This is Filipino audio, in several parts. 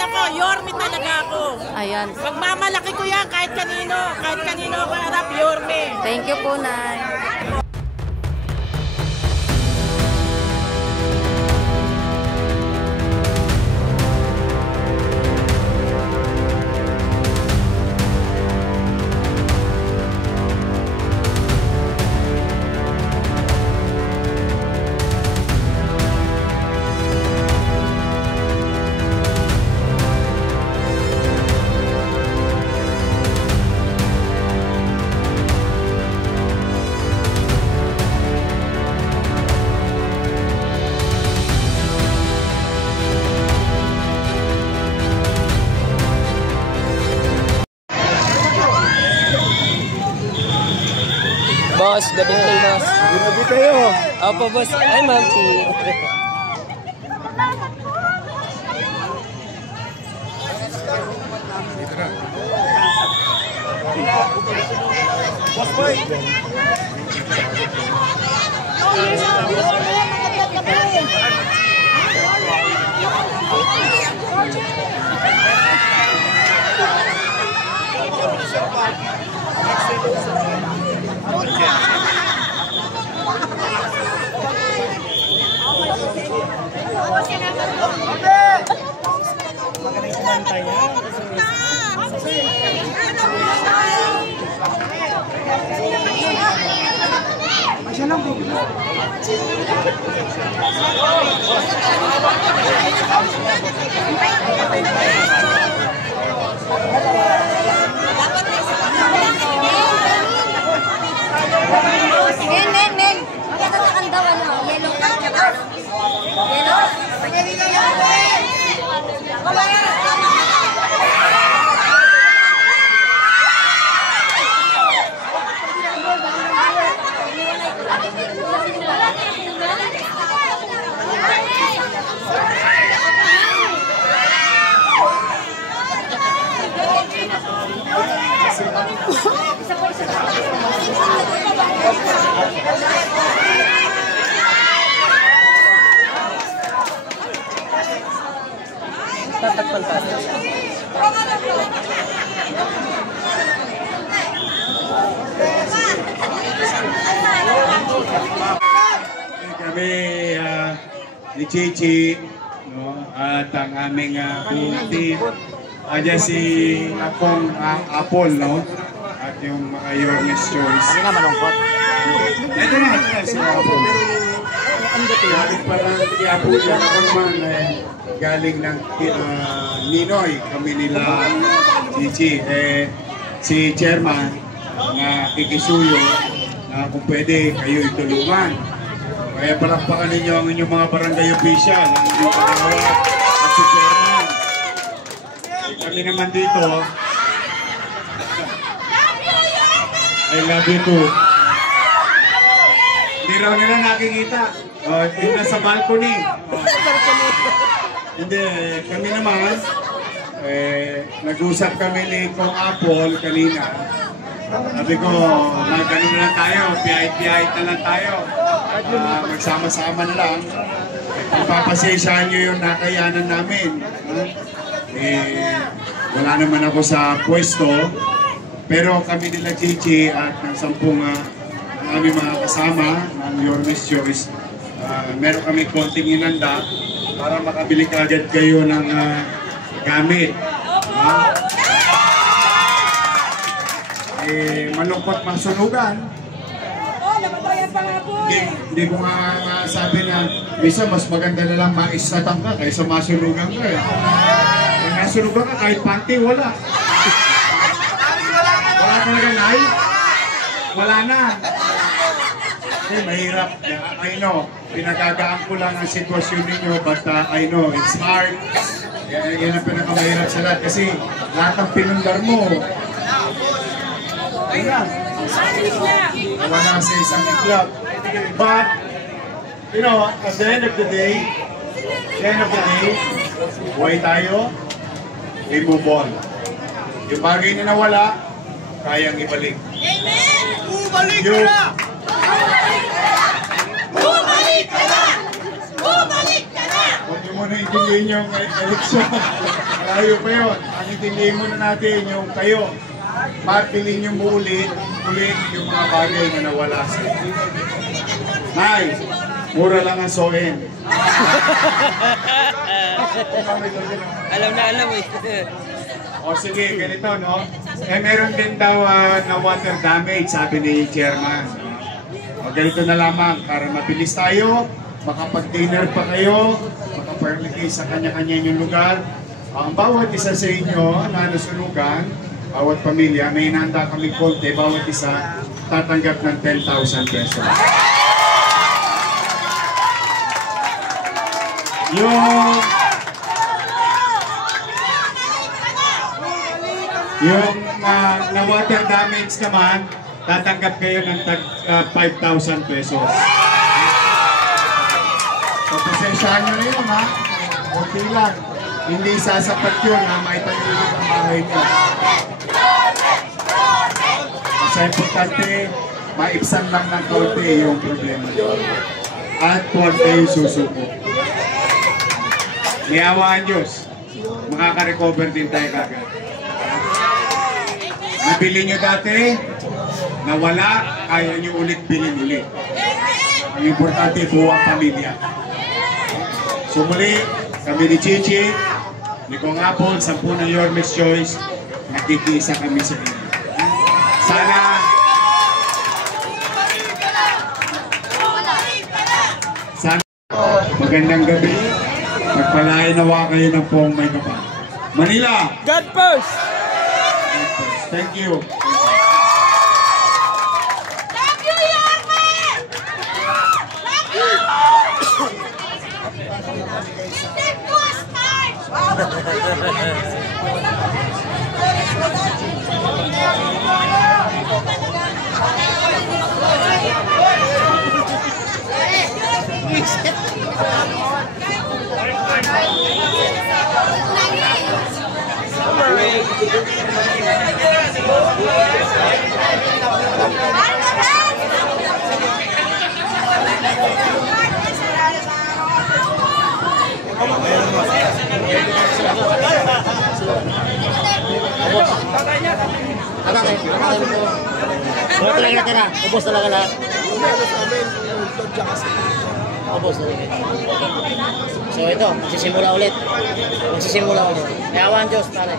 ako, Yorme talaga ako. Ayan. Pagmamalaki ko yan kahit kanino ako harap, Yorme. Thank you po, Nay. Boss, gabi kayo, boss. Gabi kayo. Opo, boss. Ay, ma'am. Boss boy. Nen. Magkakatakan daw ano, yellow ka tsaka yellow. Tatakpan pa. Kami ni Chichi, no, at ang aming team. Ayan si akong Apple, no? At yung mga Yorme's Choice. Ano na malungkot? Ito na si Apple. Galing pala si Apple yan ako naman galing ng Ninoy, kami nila Chichi. Si Chairman na kikisuyo na kung pwede kayo itulungan. Kaya palakpakan ninyo ang inyong mga barangay official, ang inyong pagkawag at si Chairman. Kami naman dito, I love you too. Hindi raw nila nakikita. Yung nasa balcony. Hindi, kami naman, nag-usap kami ni Kong Apple kanina. Sabi ko, mag-ano na lang tayo, pihit-pihit na lang tayo. Magsama-sama na lang. Ipapasensyahan nyo yung nakayanan namin. Wala naman ako sa pwesto. Pero kami nila Chichi at ng 10 aming mga kasama ng Yorme's Choice, meron kami konting inanda para makabili kagad kayo ng gamit. Malungkot masunugan. Hindi ko nga sabi na minsan mas maganda na lang maisatang ka kaysa masunugan ka. Kung nasunugan ka kahit panty, wala. Wala talaga, Nay? Wala na. Mahirap. I know. Pinagagaan ko lang ang sitwasyon ninyo, but I know it's hard. Yan ang pinakamahirap sa lahat kasi lahat ng pinundar mo. Ayan. Wala sa isang iklap. But, you know, at the end of the day, buhay tayo, we move on. Yung bagay na nawala, kayang ibalik. Amen! Bumalik ka na! Bumalik ka na! Bumalik ka na! Huwag niyo muna itindihin yung eleksyon. malayo pa yun. Ang intindihin muna natin yung kayo. Mapili nyo ulit yung mga bagay na nawala sa inyo. Nay, mura lang ang soin. Alam na alam eh. O sige, ganito, no? Eh, meron din daw na water damage, sabi ni Chairman. O ganito na lamang, para mabilis tayo, makapag-dinner pa kayo, makapag-ligay sa kanya-kanya yung lugar. Ang bawat isa sa inyo na nasunugan, bawat pamilya, may inanda kami konti, bawat isa tatanggap ng 10,000 pesos. Yung na water damage naman, tatanggap kayo ng 5,000 pesos. So, pasensyahan nyo na yun, ha? Okay lang. Hindi sasapat yun, ha? Maitagilit ang bahay nyo. Sa importante, maipsan lang ng kaunti yung problema nyo. At huwag kayo susuko. May awaan Diyos. Makaka-recover din tayo kagad. Nabili nyo dati, nawala, kaya nyo ulit bilhin ulit. Ang importante po ang pamilya. So muli, kami ni Chichi, ni Kong Apple, 10 ng Your Miss Choice, nakikisa kami sa inyo. Sana magandang gabi, magpalain nawa kayo ng poong may kapal. Manila! God first! Thank you. Thank you, Yorme! Thank you! Step to a start! Wala talaga natira. Ubos talaga lahat. Ubos talaga. So ito, magsisimula ulit. Magsisimula ulit. Yawan Diyos, pare.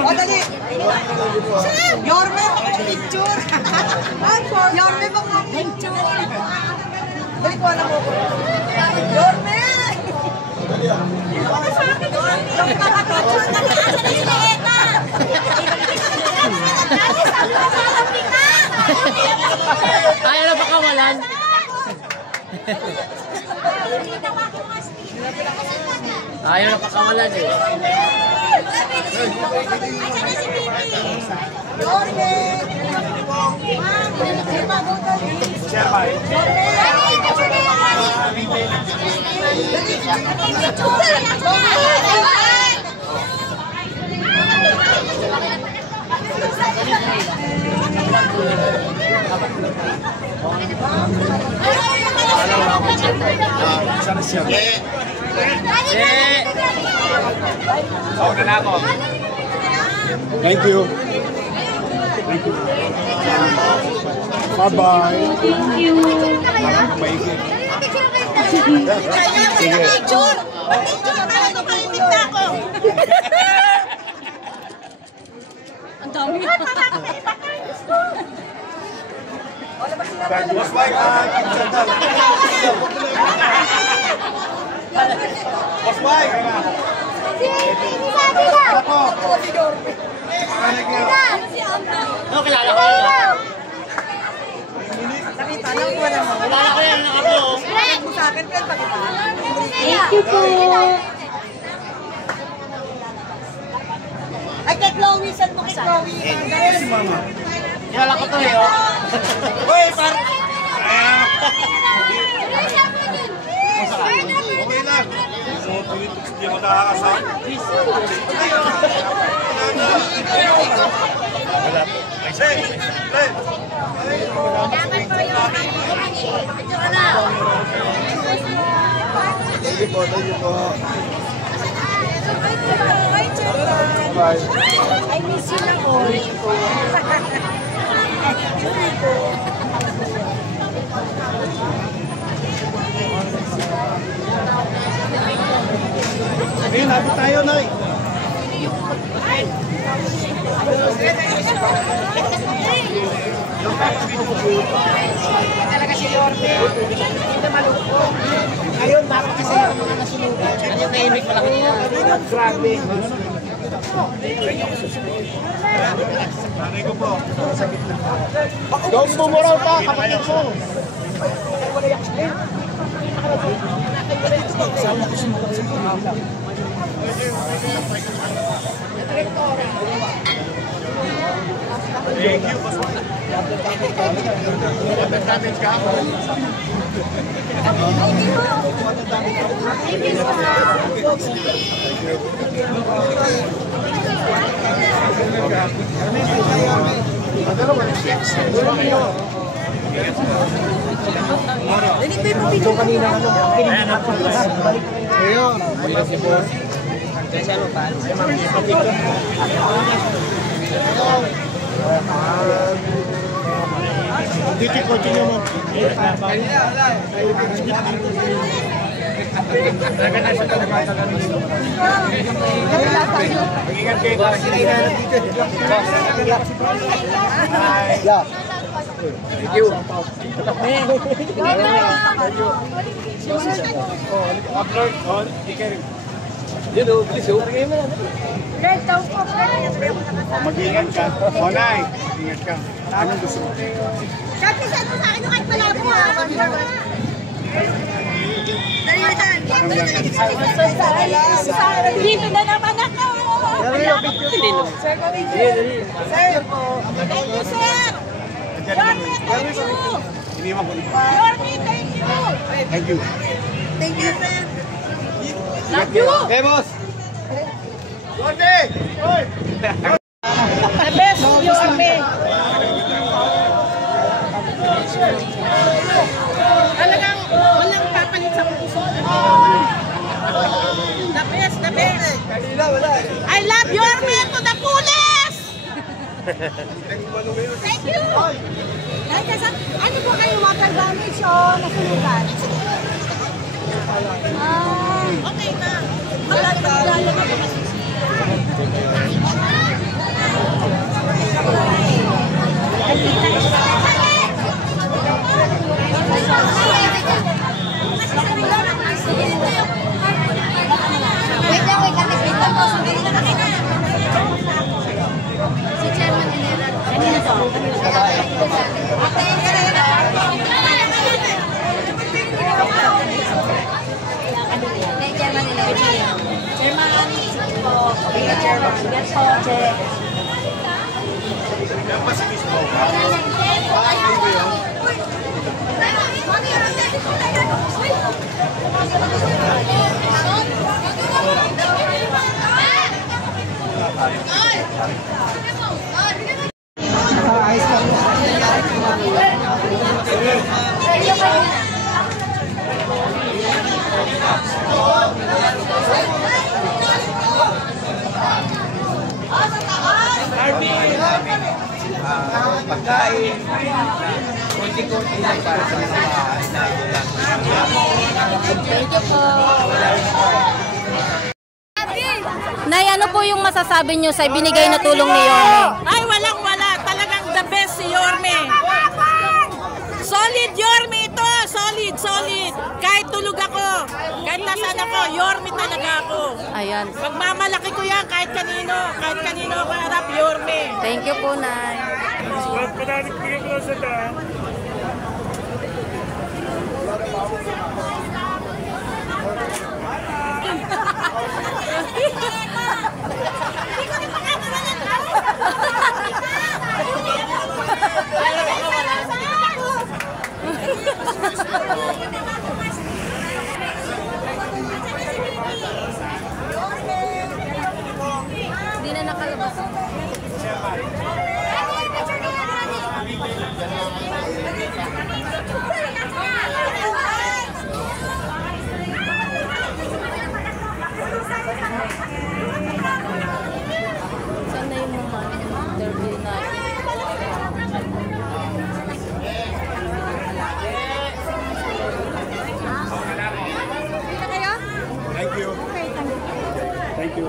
O, dali! Yorme, picture! Yorme, mga picture! Dali ko, alam mo ko. Yorme! Yung nakapicture na taas na si Eka! Ayaw na pakawalan. Ayaw na pakawalan eh. Thank you. Bye-bye. Sige. Picture! Picture na tayo, napalitig na ako! Ang dami. No, kilala ko. Kilala ko yan, anak ako. Thank you po. Ay, kay Chloe, saan mo kay Chloe? Si Mama. Kilala ko to eh, oh. Uy, par... Okay lang. So, hindi mo nakakasama. Wala po. Thank you po, thank you po. Bye. I miss you na po. Ayun, habit tayo, Noy. Talaga si Yorme. Hindi malungkot. Ngayon, bakit kasi yung mga nasunugan? Ano yung tahimik pala kanina? Grabe. Nanay ko po. Gawin mo raw pa, kapatid mo. Thank you, boss. Water damage ka ako. Ito kanina ano, kininahat ko balik. Ayun. Ayun si boss. Kasi ano pa? Dito ko tinyo mo. Ingat kayo para sila inaanap dito. Yeah. Thank you. Upload on Iker. Dito, please. Red daw po. Mag-ingat ka. Onay, mag-ingat ka. Anong gusto mo? Dati saan mo sa akin yung kahit malabo ha? Dito na naman ako. Sir, kami sir po. Thank you, sir. Yorme, thank you. Iniwan ko. Yorme, thank you. Thank you. Thank you, sir. Love you. Hey, boss. Yorme! Hoy! The best, Yorme. Talagang walang papalit sa puso. The best, the best. I love Yorme to the fullest. Thank you. Ano po kayo, water damage o nasunugan? Okay na. Wait lang. Si Chairman General. Kanina to. Chairman General. Chairman po. Chairman. Yan po, check. Yan pa si Miss Mo. Pagkain, konti-konti lang para sa mga inagulang. Thank you po. Nay, ano po yung masasabi nyo sa binigay na tulong ni Yorme? Ay, walang-wala. Talagang the best si Yorme. Solid Yorme ito. Solid, solid. Kahit tulog ako, kahit nasaan ako, Yorme talaga ako. Ayan. Pagmamalaki ko yan kahit kanino ako harap, Yorme. Thank you po, Nay. Hindi na nakalabas. Saan na yung mga interview natin? Thank you. Thank you.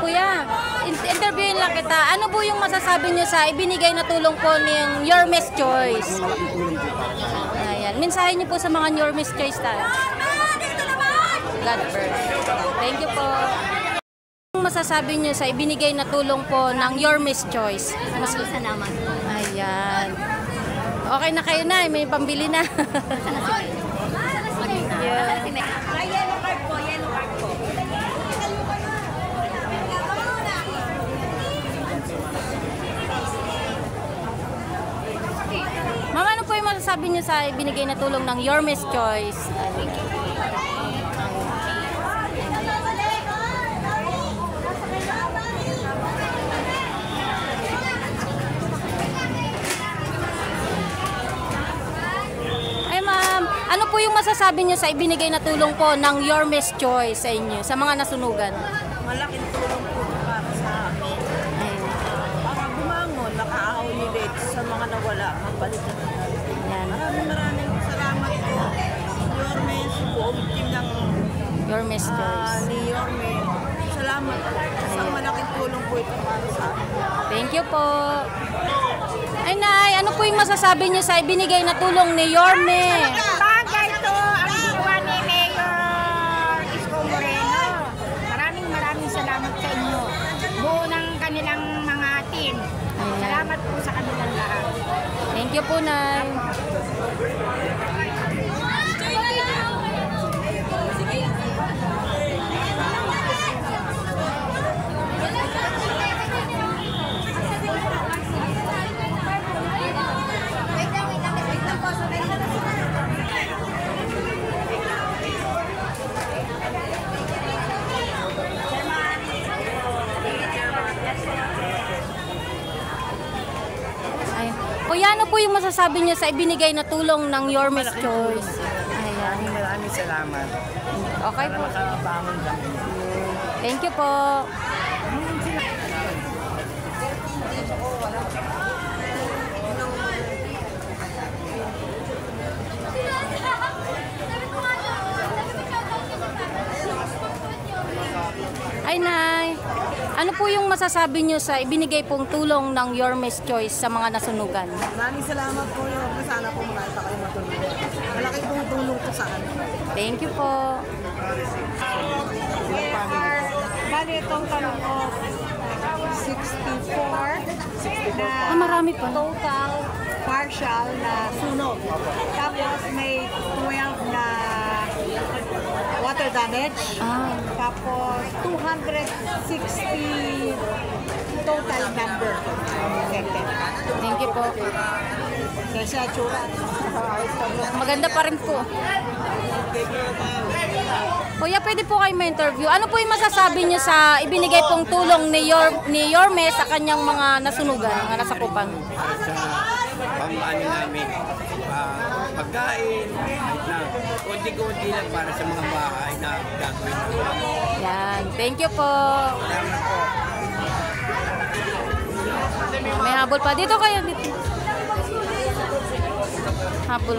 Kuya, interviewin lang kita. Ano po yung masasabi niyo sa ibinigay na tulong po ng Your Miss Choice? Ayan. Mensahe niyo po sa mga Your Miss Choice tayo. God first. Thank you po. Ano masasabi niyo sa ibinigay na tulong po ng Your Miss Choice? Salamat po. Ayan. Okay na kayo na. May pambili na. Yeah. Yellow card po, yellow card po. Mama, ano po yung masasabi niyo sa ibinigay na tulong ng Your Miss Choice? Ay ma'am, ano po yung masasabi niyo sa ibinigay na tulong po ng Your Miss Choice sa inyo, sa mga nasunugan? Malaking tulong po para sa amin. Ayun. Para bumangon, nakaka-ulit sa mga nawala, magbalik na natin. Yan. Maraming salamat po. Yorme, sa buong team ng Your Miss Choice. ni Yorme. Salamat po. Isang malaking tulong po ito para sa amin. Thank you po. Ay Nay, ano po yung masasabi niyo sa ibinigay na tulong ni Yorme? Bagay to ang diwa ni Mayor Isko Moreno. Maraming salamat sa inyo. Buo ng kanilang mga team. Salamat po sa kanilang lahat. Thank you po, Nay. Ay. Kuya, ano po yung masasabi niyo sa ibinigay na tulong ng Your Miss Choice? Ayan. Maraming salamat. Okay po. Makabangon kami. Thank you po. Ay, Nay. Ano po yung masasabi niyo sa ibinigay pong tulong ng Your Miss Choice sa mga nasunugan? Maraming salamat po yun. Sana po marami pa kayo matulungan. Malaki pong tulong po sa amin. Thank you po. Bali itong talong ko 64 na Marami pa. total partial na sunog. Tapos may 12 na water damage. Tapos 260 total number affected. Thank you po. Kasi tsura. Maganda pa rin po. Kuya, pwede po kayo ma-interview. Ano po yung masasabi niyo sa ibinigay pong tulong ni Yorme sa kanyang mga nasunugan, mga nasakupan? Sa pambaano namin, pagkain, kahit na konti-konti lang para sa mga bahay na gagawin. Yan. Thank you po. Salamat po. May habol pa. Dito kayo. Dito. Habol.